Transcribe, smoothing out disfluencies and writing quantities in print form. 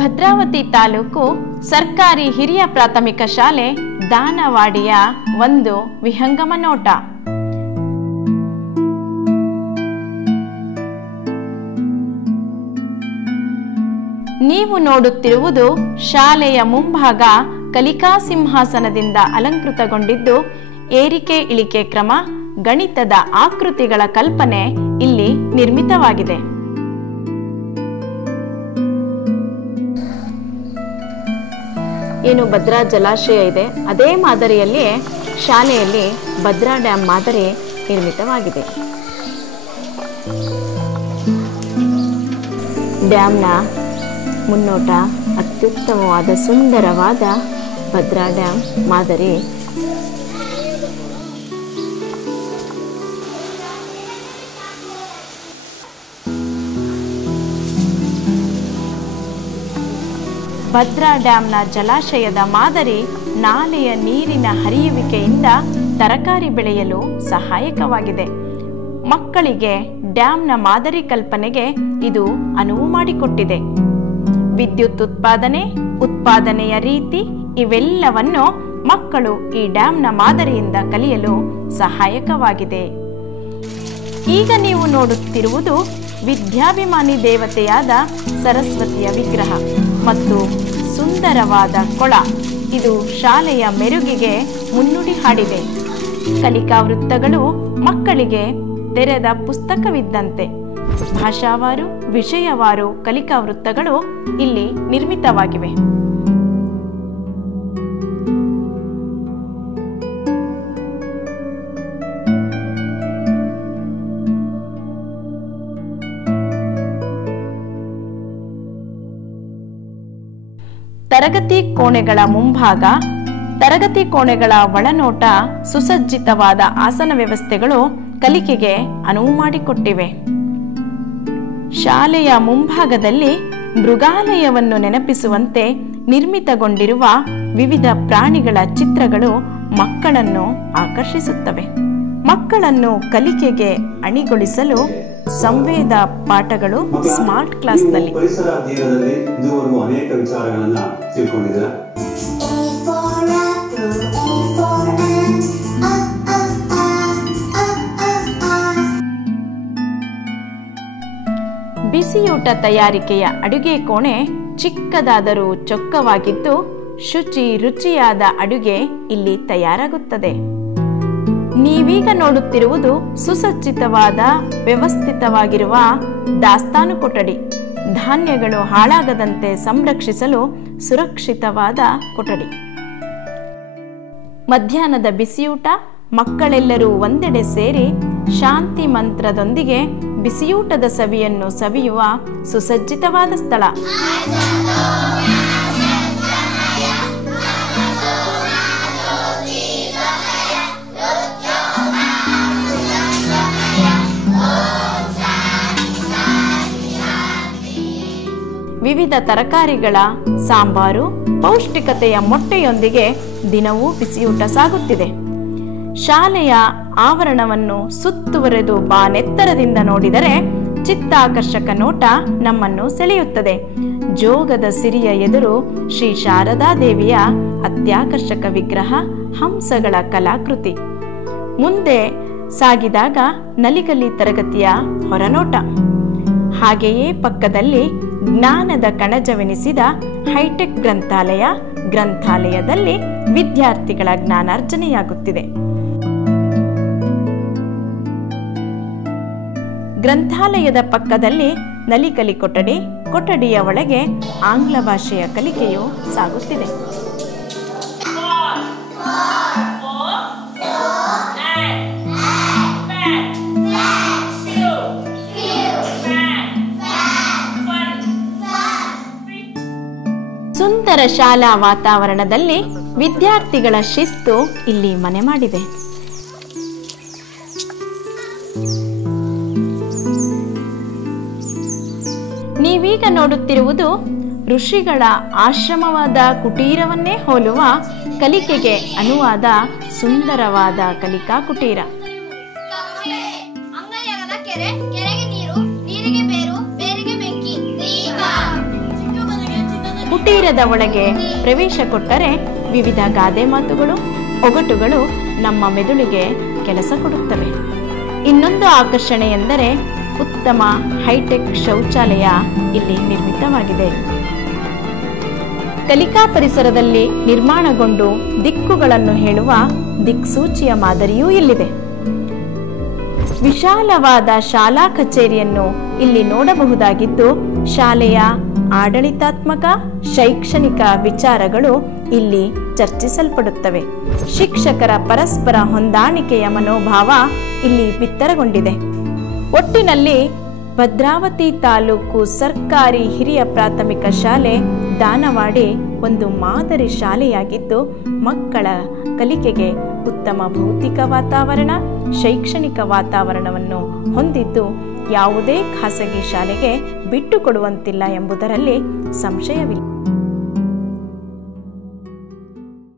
ಭದ್ರಾವತಿ ತಾಲೂಕು ಸರ್ಕಾರಿ ಹಿರಿಯ ಪ್ರಾಥಮಿಕ ಶಾಲೆ ದಾನವಾಡಿಯ ಒಂದು ವಿಹಂಗಮ ನೋಟ. ನೀವು ನೋಡುತ್ತಿರುವುದು ಶಾಲೆಯ ಮುಂಭಾಗ ಕಲಿಕಾ ಸಿಂಹಾಸನದಿಂದ ಅಲಂಕೃತಗೊಂಡಿದ್ದು, ಏರಿಕೆ ಇಳಿಕೆ ಕ್ರಮ, ಗಣಿತದ ಆಕೃತಿಗಳ ಕಲ್ಪನೆ ಇಲ್ಲಿ ನಿರ್ಮಿತವಾಗಿದೆ. ಏನು ಭದ್ರಾ ಜಲಾಶಯ ಇದೆ, ಅದೇ ಮಾದರಿಯಲ್ಲಿ ಶಾಲೆಯಲ್ಲಿ ಭದ್ರಾ ಡ್ಯಾಮ್ ಮಾದರಿ ನಿರ್ಮಿತವಾಗಿದೆ. ಡ್ಯಾಮ್ನ ಮುನ್ನೋಟ ಅತ್ಯುತ್ತಮವಾದ ಸುಂದರವಾದ ಭದ್ರಾ ಡ್ಯಾಮ್ ಮಾದರಿ. ಭದ್ರಾ ಡ್ಯಾಮ್ನ ಜಲಾಶಯದ ಮಾದರಿ ನಾಲೆಯ ನೀರಿನ ಹರಿಯುವಿಕೆಯಿಂದ ತರಕಾರಿ ಬೆಳೆಯಲು ಸಹಾಯಕವಾಗಿದೆ. ಮಕ್ಕಳಿಗೆ ಡ್ಯಾಮ್ನ ಮಾದರಿ ಕಲ್ಪನೆಗೆ ಇದು ಅನುವು ಮಾಡಿಕೊಟ್ಟಿದೆ. ವಿದ್ಯುತ್ ಉತ್ಪಾದನೆಯ ರೀತಿ ಇವೆಲ್ಲವನ್ನು ಮಕ್ಕಳು ಈ ಡ್ಯಾಮ್ನ ಮಾದರಿಯಿಂದ ಕಲಿಯಲು ಸಹಾಯಕವಾಗಿದೆ. ಈಗ ನೀವು ನೋಡುತ್ತಿರುವುದು ವಿದ್ಯಾಭಿಮಾನಿ ದೇವತೆಯಾದ ಸರಸ್ವತಿಯ ವಿಗ್ರಹ ಮತ್ತು ಸುಂದರವಾದ ಕೊಳ. ಇದು ಶಾಲೆಯ ಮೆರುಗಿಗೆ ಮುನ್ನುಡಿ ಹಾಡಿದೆ. ಕಲಿಕಾ ವೃತ್ತಗಳು ಮಕ್ಕಳಿಗೆ ತೆರೆದ ಪುಸ್ತಕವಿದ್ದಂತೆ. ಭಾಷಾವಾರು, ವಿಷಯವಾರು ಕಲಿಕಾ ವೃತ್ತಗಳು ಇಲ್ಲಿ ನಿರ್ಮಿತವಾಗಿವೆ. ತರಗತಿ ಕೋಣೆಗಳ ಮುಂಭಾಗ, ತರಗತಿ ಕೋಣೆಗಳ ಒಳನೋಟ, ಸುಸಜ್ಜಿತವಾದ ಆಸನ ವ್ಯವಸ್ಥೆಗಳು ಕಲಿಕೆಗೆ ಅನುವು ಮಾಡಿಕೊಟ್ಟಿವೆ. ಶಾಲೆಯ ಮುಂಭಾಗದಲ್ಲಿ ಮೃಗಾಲಯವನ್ನು ನೆನಪಿಸುವಂತೆ ನಿರ್ಮಿತಗೊಂಡಿರುವ ವಿವಿಧ ಪ್ರಾಣಿಗಳ ಚಿತ್ರಗಳು ಮಕ್ಕಳನ್ನು ಆಕರ್ಷಿಸುತ್ತವೆ. ಮಕ್ಕಳನ್ನು ಕಲಿಕೆಗೆ ಅಣಿಗೊಳಿಸಲು ಸಂವೇದ ಪಾಠಗಳು ಸ್ಮಾರ್ಟ್ ಕ್ಲಾಸ್ನಲ್ಲಿ. ಪರಿಸರ ಅಧ್ಯಯನದಲ್ಲಿ ಇದುವರೆಗೂ ಅನೇಕ ವಿಚಾರಗಳನ್ನು ತಿಳ್ಕೊಂಡಿದ್ದೀರಾ. ಬಿಸಿಯೂಟ ತಯಾರಿಕೆಯ ಅಡುಗೆ ಕೋಣೆ ಚಿಕ್ಕದಾದರೂ ಚೊಕ್ಕವಾಗಿದ್ದು, ರುಚಿಯಾದ ಅಡುಗೆ ಇಲ್ಲಿ ತಯಾರಾಗುತ್ತದೆ. ನೀವೀಗ ನೋಡುತ್ತಿರುವುದು ಸುಸಜ್ಜಿತವಾದ ವ್ಯವಸ್ಥಿತವಾಗಿರುವ ದಾಸ್ತಾನು ಕೊಠಡಿ. ಧಾನ್ಯಗಳು ಹಾಳಾಗದಂತೆ ಸಂರಕ್ಷಿಸಲು ಸುರಕ್ಷಿತವಾದ ಕೊಠಡಿ. ಮಧ್ಯಾಹ್ನದ ಬಿಸಿಯೂಟ, ಮಕ್ಕಳೆಲ್ಲರೂ ಒಂದೆಡೆ ಸೇರಿ ಶಾಂತಿ ಮಂತ್ರದೊಂದಿಗೆ ಬಿಸಿಯೂಟದ ಸವಿಯನ್ನು ಸವಿಯುವ ಸುಸಜ್ಜಿತವಾದ ಸ್ಥಳ. ವಿವಿಧ ತರಕಾರಿಗಳ ಸಾಂಬಾರು, ಪೌಷ್ಟಿಕತೆಯ ಮೊಟ್ಟೆಯೊಂದಿಗೆ ದಿನವೂ ಬಿಸಿಯೂಟ ಸಾಗುತ್ತಿದೆ. ಶಾಲೆಯ ಆವರಣವನ್ನು ಸುತ್ತುವರೆದು ಬಾನೆತ್ತರದಿಂದ ನೋಡಿದರೆ ಚಿತ್ತಾಕರ್ಷಕ ನೋಟ ನಮ್ಮನ್ನು ಸೆಳೆಯುತ್ತದೆ. ಜೋಗದ ಸಿರಿಯ ಎದುರು ಶ್ರೀ ಶಾರದಾ ದೇವಿಯ ಅತ್ಯಾಕರ್ಷಕ ವಿಗ್ರಹ, ಹಂಸಗಳ ಕಲಾಕೃತಿ. ಮುಂದೆ ಸಾಗಿದಾಗ ನಲಿಗಲಿ ತರಗತಿಯ ಹೊರನೋಟ. ಹಾಗೆಯೇ ಪಕ್ಕದಲ್ಲಿ ಜ್ಞಾನದ ಕಣಜವೆನಿಸಿದ ಹೈಟೆಕ್ ಗ್ರಂಥಾಲಯದಲ್ಲಿ ವಿದ್ಯಾರ್ಥಿಗಳ ಜ್ಞಾನಾರ್ಜನೆಯಾಗುತ್ತಿದೆ. ಗ್ರಂಥಾಲಯದ ಪಕ್ಕದಲ್ಲಿ ನಲಿಕಲಿ ಕೊಠಡಿಯ ಒಳಗೆ ಆಂಗ್ಲ ಭಾಷೆಯ ಕಲಿಕೆಯು ಸಾಗುತ್ತಿದೆ. ಸುಂದರ ಶಾಲಾ ವಾತಾವರಣದಲ್ಲಿ ವಿದ್ಯಾರ್ಥಿಗಳ ಶಿಸ್ತು ಇಲ್ಲಿ ಮನೆ ಮಾಡಿದೆ. ನೀವೀಗ ನೋಡುತ್ತಿರುವುದು ಋಷಿಗಳ ಆಶ್ರಮವಾದ ಕುಟೀರವನ್ನೇ ಹೋಲುವ ಕಲಿಕೆಗೆ ಅನುವಾದ ಸುಂದರವಾದ ಕಲಿಕಾ ಕುಟೀರ. ಕೆರೆಗೆ ನೀರು, ನೀರಿಗೆ ಬೇರು, ಬೇರಿಗೆ ಬೆಂಕಿ, ದೀಪ. ಚಿಕ್ಕ ಮನೆಗೆ ಚಿನ್ನದ ಕುಟೀರದ ಒಳಗೆ ಪ್ರವೇಶ ಕೊಟ್ಟರೆ ವಿವಿಧ ಗಾದೆ ಮಾತುಗಳು, ಒಗಟುಗಳು ನಮ್ಮ ಮೆದುಳಿಗೆ ಕೆಲಸ ಕೊಡುತ್ತವೆ. ಇನ್ನೊಂದು ಆಕರ್ಷಣೆ ಎಂದರೆ ಉತ್ತಮ ಹೈಟೆಕ್ ಶೌಚಾಲಯ ಇಲ್ಲಿ ನಿರ್ಮಿತವಾಗಿದೆ. ಕಲಿಕಾ ಪರಿಸರದಲ್ಲಿ ನಿರ್ಮಾಣಗೊಂಡು ದಿಕ್ಕುಗಳನ್ನು ಹೇಳುವ ದಿಕ್ಸೂಚಿಯ ಮಾದರಿಯೂ ಇಲ್ಲಿದೆ. ವಿಶಾಲವಾದ ಶಾಲಾ ಕಚೇರಿಯನ್ನು ಇಲ್ಲಿ ನೋಡಬಹುದಾಗಿದ್ದು, ಶಾಲೆಯ ಆಡಳಿತಾತ್ಮಕ ಶೈಕ್ಷಣಿಕ ವಿಚಾರಗಳು ಇಲ್ಲಿ ಚರ್ಚಿಸಲ್ಪಡುತ್ತವೆ. ಶಿಕ್ಷಕರ ಪರಸ್ಪರ ಹೊಂದಾಣಿಕೆಯ ಮನೋಭಾವ ಇಲ್ಲಿ ಬಿತ್ತರಗೊಂಡಿದೆ. ಒಟ್ಟಿನಲ್ಲಿ ಭದ್ರಾವತಿ ತಾಲೂಕು ಸರ್ಕಾರಿ ಹಿರಿಯ ಪ್ರಾಥಮಿಕ ಶಾಲೆ ದಾನವಾಡಿ ಒಂದು ಮಾದರಿ ಶಾಲೆಯಾಗಿದ್ದು, ಮಕ್ಕಳ ಕಲಿಕೆಗೆ ಉತ್ತಮ ಭೌತಿಕ ವಾತಾವರಣ, ಶೈಕ್ಷಣಿಕ ವಾತಾವರಣವನ್ನು ಹೊಂದಿದ್ದು ಯಾವುದೇ ಖಾಸಗಿ ಶಾಲೆಗೆ ಬಿಟ್ಟುಕೊಡುವಂತಿಲ್ಲ ಎಂಬುದರಲ್ಲಿ ಸಂಶಯವಿಲ್ಲ.